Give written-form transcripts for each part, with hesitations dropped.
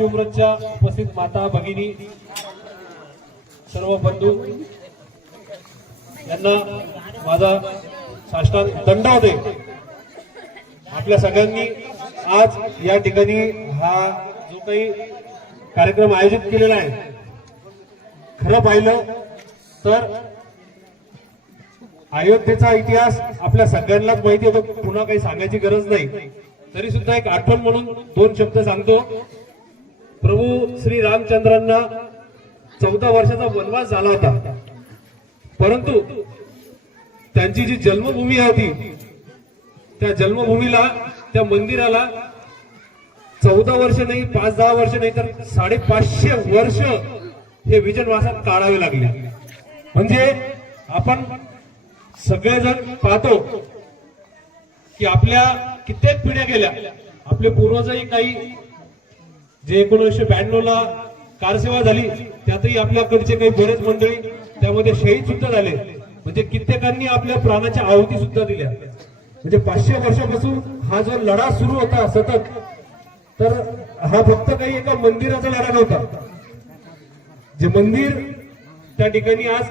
राजीव उमरच्या उपस्थित माता भगिनी सर्व बंधू यांना माझा साष्टांग दंडवत आहे। आपल्या सगळ्यांनी आज या ठिकाणी हा जो काही कार्यक्रम आयोजित केलेला आहे, खरं पाहिलं तर अयोध्येचा इतिहास आपल्या सगळ्यांनाच माहिती होतो, पुन्हा काही सांगायची गरज नाही। तरी सुद्धा एक आठवण म्हणून दोन शब्द सांगतो। प्रभू श्री रामचंद्रांना 14 वर्षाचा वनवास झाला होता, परंतु त्यांची जी जन्मभूमी होती त्या जन्मभूमीला, त्या मंदिराला 14 वर्ष नाही, 5-10 वर्ष नाही तर 550 वर्ष हे विजनवासात काढावे लागले। म्हणजे आपण सगळेजण पाहतो की आपल्या कित्येक पिढ्या गेल्या, आपले पूर्वजही काही जे 1992 ला कारसेवा झाली त्यातही आपल्याकडचे काही बरेच मंडळी त्यामध्ये शहीद सुद्धा झाले, म्हणजे कित्येकांनी आपल्या प्राणाच्या आहुती सुद्धा दिल्या। म्हणजे 500 वर्षापासून हा जो लढा सुरू होता सतत, तर हा फक्त काही एका मंदिराचा लढा नव्हता। जे मंदिर त्या ठिकाणी आज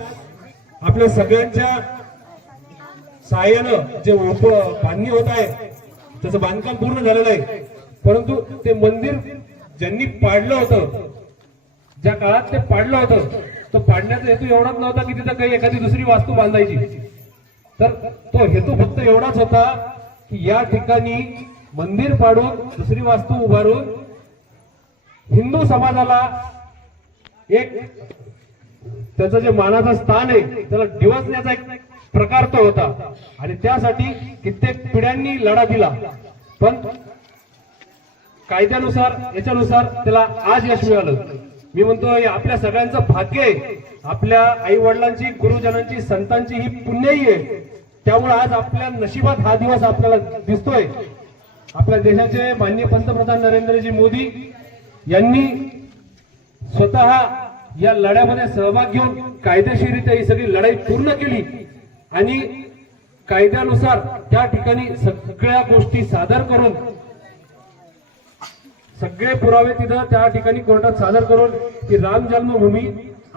आपल्या सगळ्यांच्या सहाय्यानं जे बांधणी होत आहे त्याचं बांधकाम पूर्ण झालेलं आहे, परंतु ते मंदिर ज्यांनी पाडलं होतं, ज्या काळात ते पाडलं होतं, तो पाडण्याचा हेतू एवढाच नव्हता की तिथं काही एखादी दुसरी वास्तू बांधायची, तर तो हेतू फक्त एवढाच होता की या ठिकाणी मंदिर पाडून दुसरी वास्तू उभारून हिंदू समाजाला एक त्याचं जे मानाचं स्थान आहे त्याला दिवसण्याचा एक प्रकार तो होता। आणि त्यासाठी कित्येक पिढ्यांनी लढा दिला, पण कायद्यानुसार याच्यानुसार त्याला आज यश मिळालं। मी म्हणतो आपल्या सगळ्यांचं भाग्य आहे, आपल्या आई वडिलांची, गुरुजनांची, संतांची ही पुण्याई आहे, त्यामुळे आज आपल्या नशिबात हा दिवस आपल्याला दिसतोय। आपल्या देशाचे माननीय पंतप्रधान नरेंद्रजी मोदी यांनी स्वतः या लढ्यामध्ये सहभाग घेऊन कायदेशीररित्या ही सगळी लढाई पूर्ण केली आणि कायद्यानुसार त्या ठिकाणी सगळ्या गोष्टी सादर करून, सगळे पुरावे तिथं त्या ठिकाणी कोर्टात सादर करून ही राम जन्मभूमी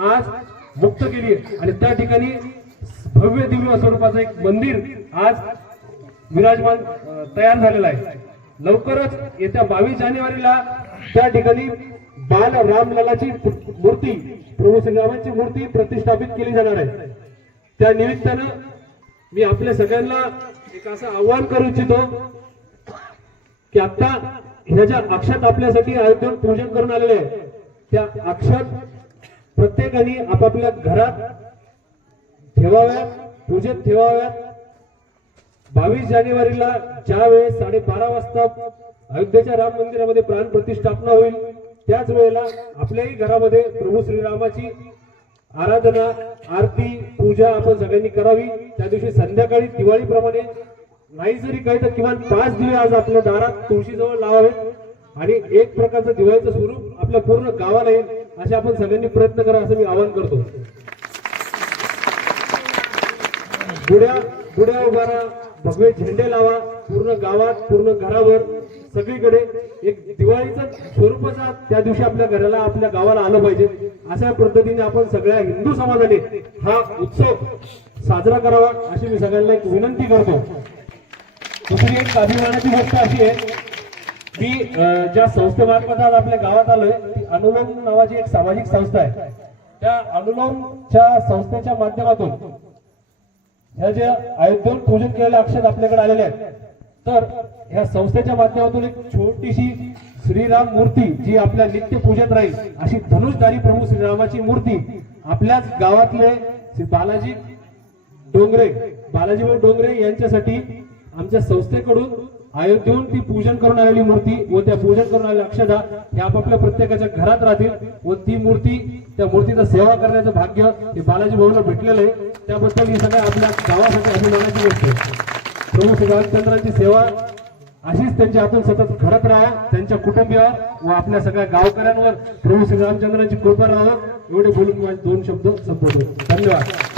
आज मुक्त केली आहे। आणि त्या ठिकाणी भव्य दिव्य स्वरूपाचं एक मंदिर आज विराजमान तयार झालेलं आहे। लवकरच येत्या 22 जानेवारीला त्या ठिकाणी बाल रामललाची मूर्ती, प्रभू श्रीरामांची मूर्ती प्रतिष्ठापित केली जाणार आहे। त्या निमित्तानं मी आपल्या सगळ्यांना एक असं आवाहन करू इच्छितो की आता ह्या ज्या अक्षत आपल्यासाठी अयोध्येत पूजन करून आलेले आहे, त्या अक्षत प्रत्येकाने आपापल्या घरात ठेवाव्यात, पूजेत ठेवाव्यात। 22 जानेवारीला ज्या वेळेस 12:30 वाजता अयोध्येच्या राम मंदिरामध्ये प्राण प्रतिष्ठापना होईल, त्याच वेळेला आपल्याही घरामध्ये प्रभू श्रीरामाची आराधना, आरती, पूजा आपण सगळ्यांनी करावी। त्या दिवशी संध्याकाळी दिवाळीप्रमाणे नाही जरी काही तर किमान 5 दिवे आज आपल्या दारात तुळशीजवळ लावावेत आणि एक प्रकारचं दिवाळीचं स्वरूप आपल्या पूर्ण गावाला येईल असे आपण सगळ्यांनी प्रयत्न करा, असं मी आवाहन करतो। गुड्या उभारा, भगवे झेंडे लावा, पूर्ण गावात, पूर्ण घरावर, सगळीकडे एक दिवाळीचं स्वरूपाचा त्या दिवशी आपल्या घराला, आपल्या गावाला आलं पाहिजे। अशा पद्धतीने आपण सगळ्या हिंदू समाजाने हा उत्सव साजरा करावा अशी मी सगळ्यांना एक विनंती करतो। दुसरी एक अभिमानाची गोष्ट अशी आहे की ज्या संस्थेमार्फत आज आपल्या गावात आलोय, ती अनुलोम नावाची एक सामाजिक संस्था आहे। त्या अनुलोमच्या संस्थेच्या माध्यमातून ह्या ज्या अयोध्येत पूजन केलेल्या अक्षत आपल्याकडे आलेले आहेत, तर ह्या संस्थेच्या माध्यमातून एक छोटीशी श्रीराम मूर्ती जी आपल्या नित्य पूजन राहील अशी धनुषधारी प्रभू श्रीरामाची मूर्ती आपल्याच गावातले श्री बालाजी भाऊ डोंगरे यांच्यासाठी आमच्या संस्थेकडून अयोध्येहून ती पूजन करून आलेली मूर्ती व त्या पूजन करून आलेल्या अक्षता ह्या आपापल्या प्रत्येकाच्या घरात राहतील व ती मूर्ती, त्या मूर्तीचा सेवा करण्याचं भाग्य हे बालाजी भाऊला भेटलेलं आहे। त्याबद्दल ही सगळ्या आपल्या गावासाठी अभिमानाची गोष्ट आहे। प्रभू श्री रामचंद्रांची सेवा अशीच त्यांच्या हातून सतत घडत राहा, त्यांच्या कुटुंबियावर व आपल्या सगळ्या गावकऱ्यांवर प्रभू श्री रामचंद्रांची कृपा राहावं, एवढे बोलून माझे 2 शब्द संपवतो। धन्यवाद।